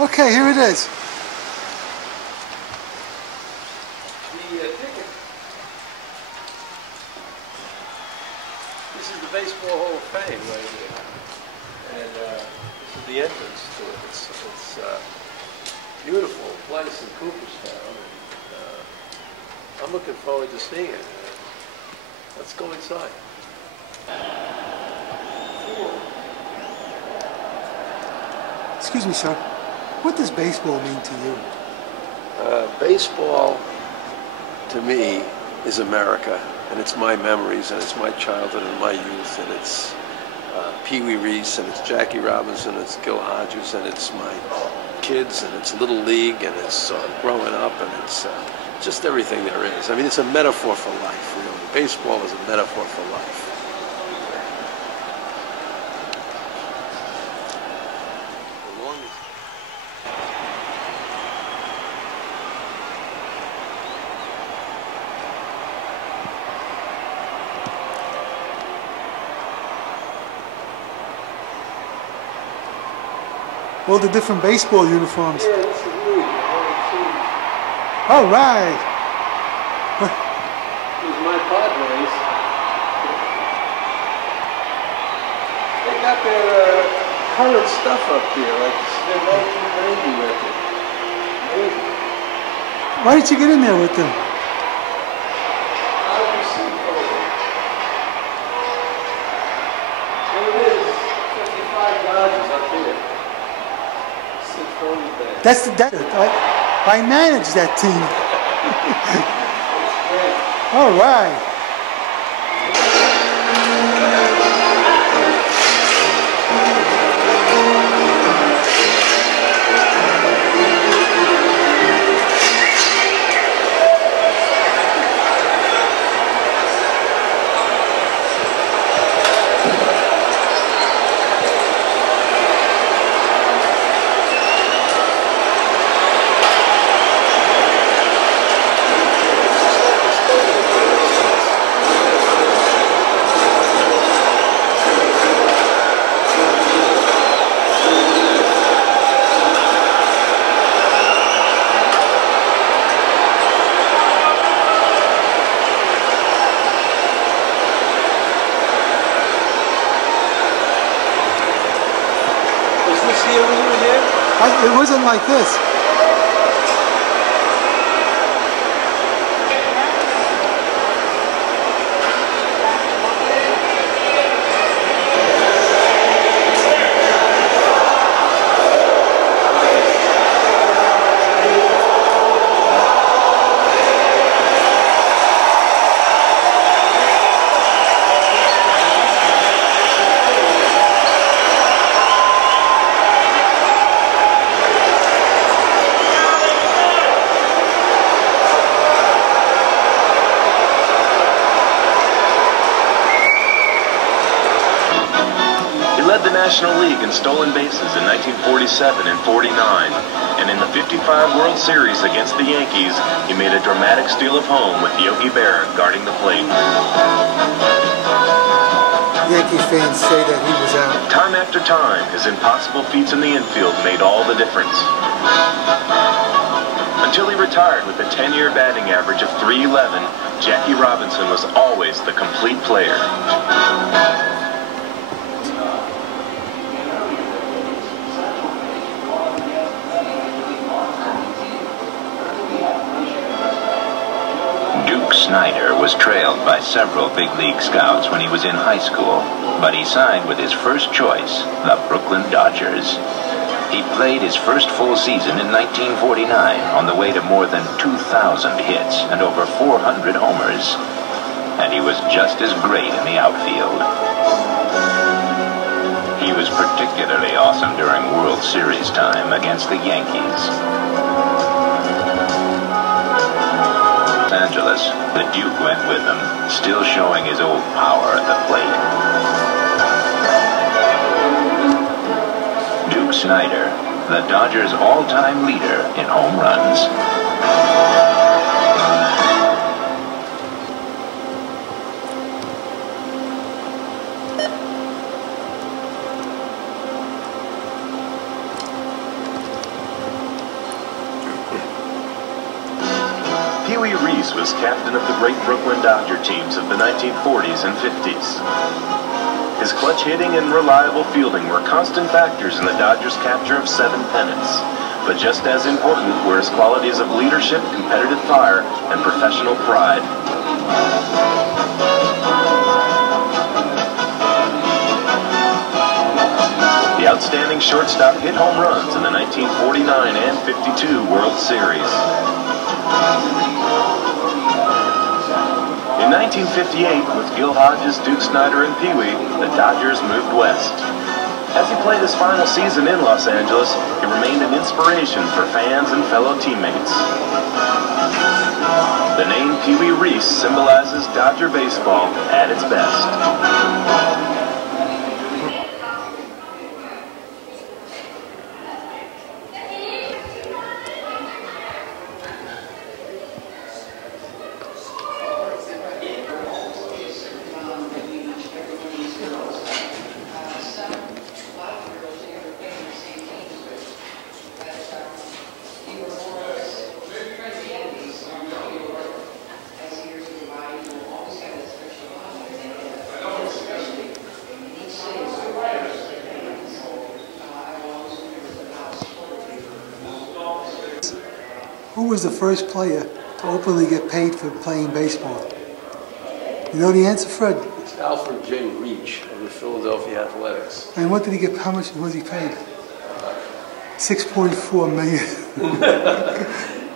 Okay, here it is. The ticket. This is the Baseball Hall of Fame right here. And this is the entrance to it. It's beautiful place in Cooperstown. And, I'm looking forward to seeing it. Let's go inside. Excuse me, sir. What does baseball mean to you? Baseball, to me, is America, and it's my memories, and it's my childhood and my youth, and it's Pee Wee Reese, and it's Jackie Robinson, and it's Gil Hodges, and it's my kids, and it's Little League, and it's growing up, and it's just everything there is. I mean, it's a metaphor for life, really. Baseball is a metaphor for life. All the different baseball uniforms. Yeah, this is me. All right. These are my Padres. They got their current stuff up here, like their 1990 record. Amazing. Why did you get in there with them? How do you see photo? There it is. 55 Dodgers up here. That's the I manage that team. All right. It wasn't like this. The National League in stolen bases in 1947 and 49, and in the '55 World Series against the Yankees, he made a dramatic steal of home with Yogi Berra guarding the plate. Yankee fans say that he was out. Time after time, his impossible feats in the infield made all the difference. Until he retired with a 10-year batting average of .311, Jackie Robinson was always the complete player. Snyder was trailed by several big league scouts when he was in high school, but he signed with his first choice, the Brooklyn Dodgers. He played his first full season in 1949 on the way to more than 2,000 hits and over 400 homers. And he was just as great in the outfield. He was particularly awesome during World Series time against the Yankees. Los Angeles, the Duke went with him, still showing his old power at the plate. Duke Snyder, the Dodgers' all-time leader in home runs. Pee Wee Reese was captain of the great Brooklyn Dodger teams of the 1940s and 50s. His clutch hitting and reliable fielding were constant factors in the Dodgers' capture of 7 pennants. But just as important were his qualities of leadership, competitive fire, and professional pride. The outstanding shortstop hit home runs in the 1949 and 52 World Series. In 1958, with Gil Hodges, Duke Snider, and Pee Wee, the Dodgers moved west. As he played his final season in Los Angeles, he remained an inspiration for fans and fellow teammates. The name Pee Wee Reese symbolizes Dodger baseball at its best. Who was the first player to openly get paid for playing baseball? You know the answer, Fred? It's Alfred J. Reach of the Philadelphia Athletics. And what did he get? How much was he paid? $6.4 million.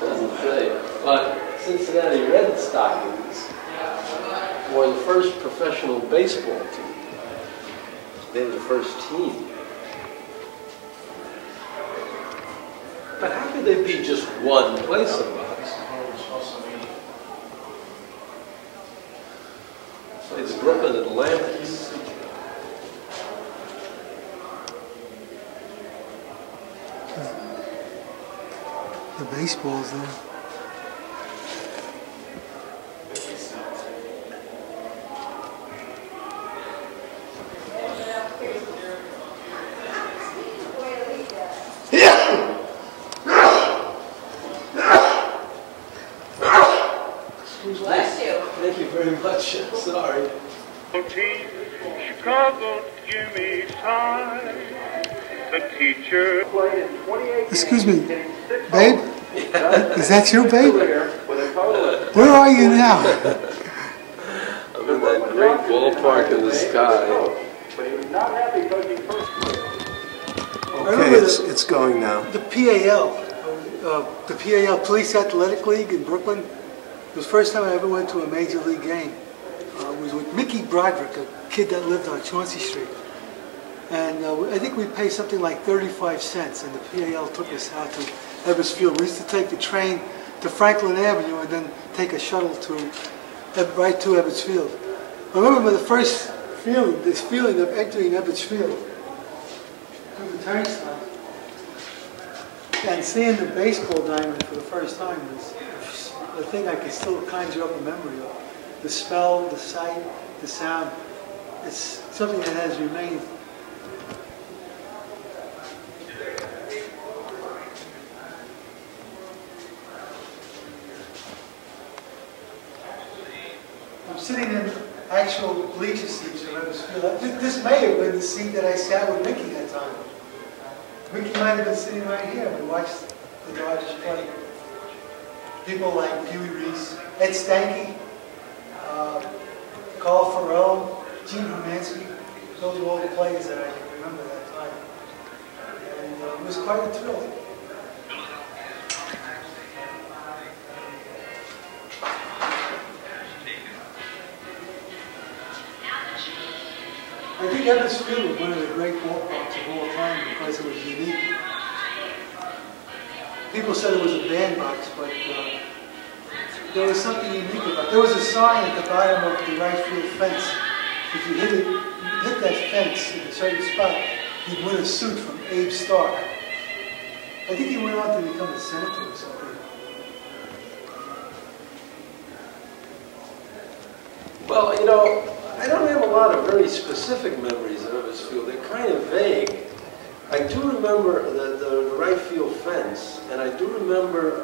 Doesn't say. But Cincinnati Red Stockings were the first professional baseball team. They were the first team. But how could there be just one place in box? It's Brooklyn Atlantics. The baseball's there. Thank you very much. Sorry. Chicago, give me time. The teacher. Excuse me, babe? Is that you, babe? Where are you now? I'm in that great ballpark in the sky. Okay, it's going now. The PAL Police Athletic League in Brooklyn. It was the first time I ever went to a major league game. It was with Mickey Broderick, a kid that lived on Chauncey Street. And I think we paid something like 35 cents, and the PAL took us out to Ebbets Field. We used to take the train to Franklin Avenue and then take a shuttle right to Ebbets Field. I remember the first feeling, this feeling of entering Ebbets Field through the turnstile and seeing the baseball diamond for the first time was the thing I can still conjure up a memory of. The smell, the sight, the sound. It's something that has remained. I'm sitting in actual bleacher seats for Ebbets Field. This may have been the seat that I sat with Mickey that time. Mickey might have been sitting right here. We watched the Dodgers play. People like Pee Wee Reese, Ed Stanky, Carl Farrell, Gene Hermansky. Those were all the players that I can remember that time. And it was quite a thrill. I think Ebbets Field was one of the great ballparks of all time because it was unique. People said it was a bandbox, but there was something unique about it. There was a sign at the bottom of the right field fence. If you hit that fence at a certain spot, you'd win a suit from Abe Stark. I think he went on to become a senator or something. Well, you know, I don't have a lot of very specific memories of Ebbets Field. They're kind of vague. I do remember the right field fence, and I do remember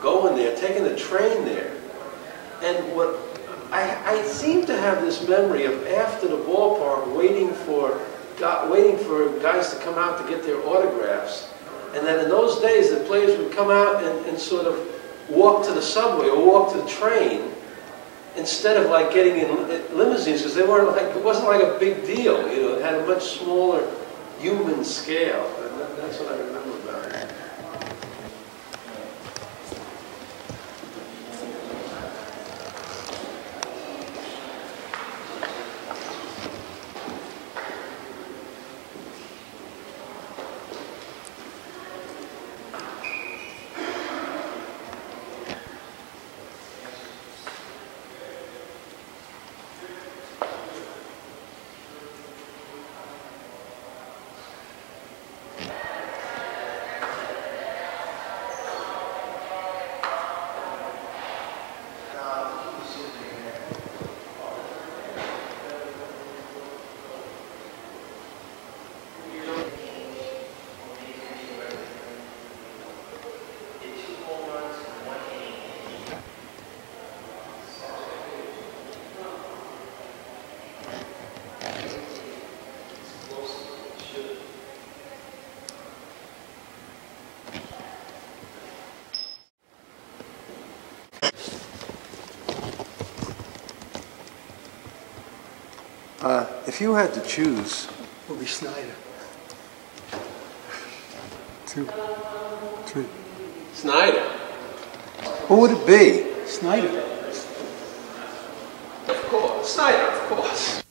going there, taking the train there. And what I seem to have this memory of after the ballpark waiting for guys to come out to get their autographs. And then in those days, the players would come out and sort of walk to the subway or walk to the train instead of like getting in limousines, because they weren't like, it wasn't like a big deal. You know, it had a much smaller human scale. And that's what I remember about it. If you had to choose, It will be Snyder. 2, 3. Snyder. who would it be? Snyder. Of course. Snyder, of course.